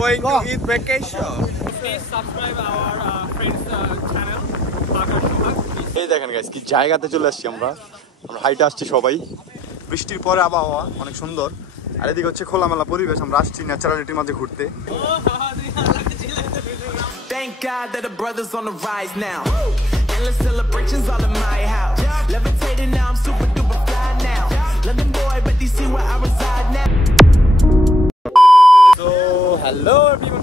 going to eat vacation. Please subscribe our friends channel. Bhagar Shohak. এই দেখেন guys কি জায়গাতে চলে আসছি আমরা হাইটে আসছি সবাই। বৃষ্টির পরে আবহাওয়া অনেক সুন্দর, আর এদিকে হচ্ছে খোলামেলা পরিবেশ। আমরা আসছি ন্যাচারালিটির মাঝে ঘুরতে। Thank God that the brothers on the rise now. Endless celebrations all in my house. Levitating now, I'm super duper fly now. London boy, but they see where I reside now. So hello everyone,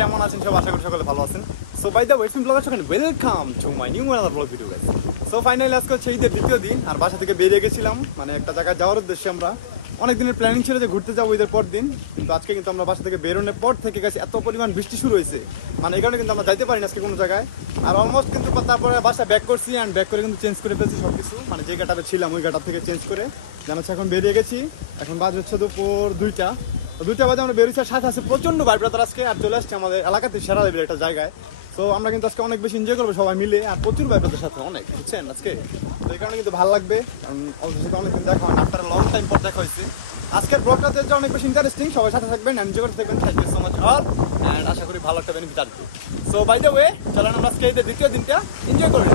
কেমন আছেন সব? আশা করি সকলে ভালো আছেন। So by the way, it's vlogger সবাই welcome to my new another vlog video guys. So finally আজকে হচ্ছে ঈদের দ্বিতীয় দিন, আর বাসা থেকে বেরিয়ে গেছিলাম মানে একটা জায়গায় যাওয়ার উদ্দেশ্যে। আমরা অনেক দিনের প্ল্যানিং ছিল যে ঘুরতে যাবো ঈদের পর দিন, কিন্তু আজকে কিন্তু আমরা বাসা থেকে বেরোনোর পর থেকে গেছি এত পরিমাণ বৃষ্টি শুরু হয়েছে, মানে এই কারণে কিন্তু আমরা যাইতে পারিনি আজকে কোনো জায়গায়। আর অলমোস্ট কিন্তু তারপরে বাসা ব্যাক করছি, অ্যান্ড ব্যাক করে কিন্তু চেঞ্জ করে ফেলছি সব কিছু, মানে যে গাটাতে ছিলাম ওই গাটা থেকে চেঞ্জ করে জানাচ্ছে এখন বেরিয়ে গেছি। এখন বাজে হচ্ছে দুপুর 2টা বাজে আমরা বেরিয়েছি। সাথে আছে প্রচন্ড ভাইব্রাতার আজকে, আর চলে আসছে আমাদের এলাকাতে সেরা লেভেল একটা জায়গায়। তো আমরা কিন্তু আজকে অনেক বেশি এনজয় করবো সবাই মিলে, আর প্রচুর ভাইব্রাতার সাথে অনেক, বুঝছেন আজকে। তো এই কারণে কিন্তু ভালো লাগবে, কারণ অনেকদিন দেখা হয়, আফটার লং টাইম পর দেখা হয়েছে। আজকের ব্লগটাতে যে অনেক বেশি ইন্টারেস্টিং, সবাই সাথে থাকবেন, এনজয় করতে থাকবেন। Thank you so much all, and আশা করি ভালো একটা বেনিফিট আসবে। সো বাই দ্য ওয়ে, চলেন আমরা আজকে ঈদের দ্বিতীয় দিনটা এনজয় করি।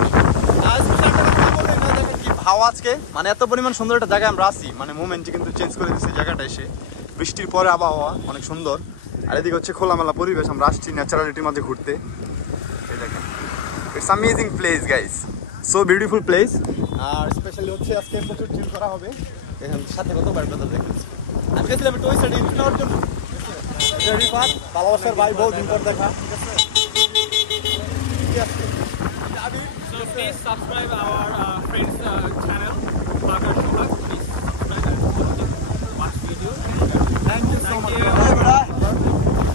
কি ভাও আজকে, মানে এত পরিমাণ সুন্দর একটা জায়গায় আমরা আসি, মানে মোমেন্টে কিন্তু চেঞ্জ করে দিচ্ছে জায়গাটা এসে। বৃষ্টির পরে আবহাওয়া অনেক সুন্দর, আর এদিকে হচ্ছে খোলামেলা পরিবেশ। আমরা আসছি ন্যাচারালিটির মাঝে ঘুরতে। এই দেখেন, it's amazing place guys, so beautiful place. আর স্পেশালি হচ্ছে আজকে প্রচুর চিল করা হবে। এখানে সাথে কত ব্যাপারটা দেখেছি, আমি গেছিলাম একটু ওই সাইডে ইন্টারভিউ নেওয়ার জন্য। ভালোবাসার ভাই, বহু দিন পর দেখা। So please subscribe our friends channel. Bhagar Shohak. Please subscribe and watch video. Thank you so much.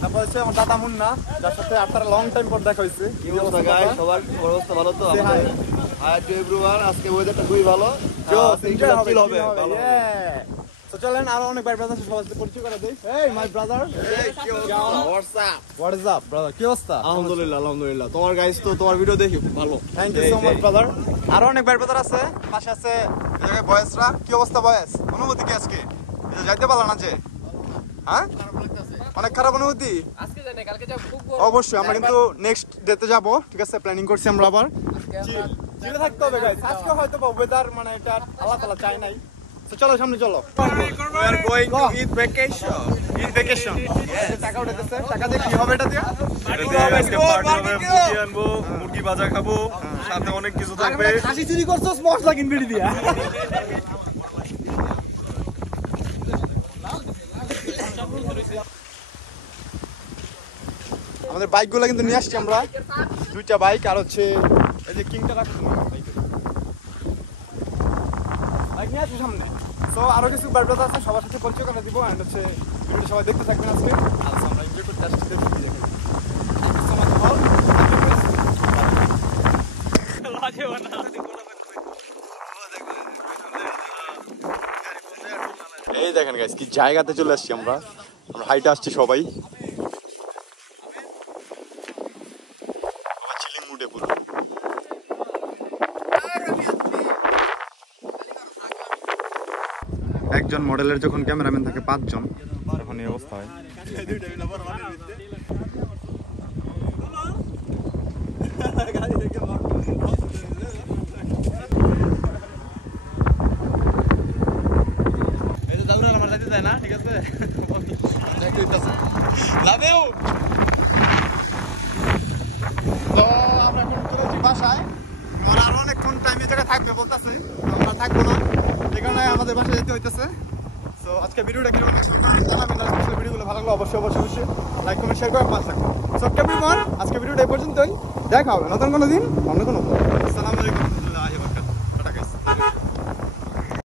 তারপর হচ্ছে আমার দাদা মুন্না, যার সাথে আফটার লং টাইম পর দেখা হয়েছে। কি অবস্থা গাইস? সবার অবস্থা ভালো তো? Hi to everyone. আজকে ওয়েদারটা খুবই ভালো, চিল হবে ভালো। তো চলেন আরো অনেক ভাই ব্রাদার সবার সাথে পরিচয় করে দেই। এই my brother, what's up brother, কি অবস্থা? আলহামদুলিল্লাহ। তোমার গাইস তো তোমার ভিডিও দেখি ভালো। Thank you so much brother. আরো অনেক ভাই ব্রাদার আছে, পাশে আছে বয়েসরা। কি অবস্থা বয়েস? অনুভূতি কি আজকে? যাইতে পারলাম না যে, হ্যাঁ অনেক খারাপ অনুভূতি। আজকে জানি কালকে যাব খুব অবশ্যই আমরা কিন্তু নেক্সট ডেতে যাব, ঠিক আছে? প্ল্যানিং করছি আমরা আবার। চিলে থাকতে হবে গাইস, আজকে হয়তো ওয়েদার মানে এটা আল্লাহ তাআলা চাই নাই। তো চলো সামনে চলো। We are going to eat vacation. টাকা উঠাইতেছে, টাকা দিয়ে কি হবে এটা দিয়ে? মুরগি আনবো, মুরগি ভাজা খাবো, সাথে অনেক কিছু থাকবে। খাসি চুরি করছস মশলা কিনবি দিয়া। আমাদের বাইকগুলো কিন্তু নিয়ে আসছি আমরা, 2টা বাইক, আর হচ্ছে এই যে কিংটা রাখছি বাইক নিয়ে আসছি সামনে। তো আরো কিছু ব্যাপার আছে, সবার সাথে পরিচয় করে দিব, অ্যান্ড হচ্ছে ভিডিওটা সবাই দেখতে থাকবেন আজকে। আচ্ছা আমরা এনজয় করতে আসছি। এই দেখেন গাইস কি জায়গাতে চলে আসছি আমরা হাইটে আসছি সবাই। চিলিং মুডে পুরো। একজন মডেলের যখন ক্যামেরাম্যান থাকে 5 জন, তখন এই অবস্থা হয়। তো আমরা এখন চলেছি বাসায়। আমার আরো অনেকক্ষণ টাইম এই জায়গায় থাকবে বলতেছে, আমরা থাকবো না, এই কারণে আমাদের বাসায় যেতে হইতেছে। তো আজকে ভিডিওটা কিরকম জানাবেন, ভিডিওগুলো ভালো লাগলো অবশ্যই লাইক কমেন্ট শেয়ার করে পাশে থাকবেন। সো এভরিওয়ান, আজকে ভিডিওটা এই পর্যন্তই, দেখা হবে নতুন কোনো দিন অন্য কোনো। আসসালামু আলাইকুম।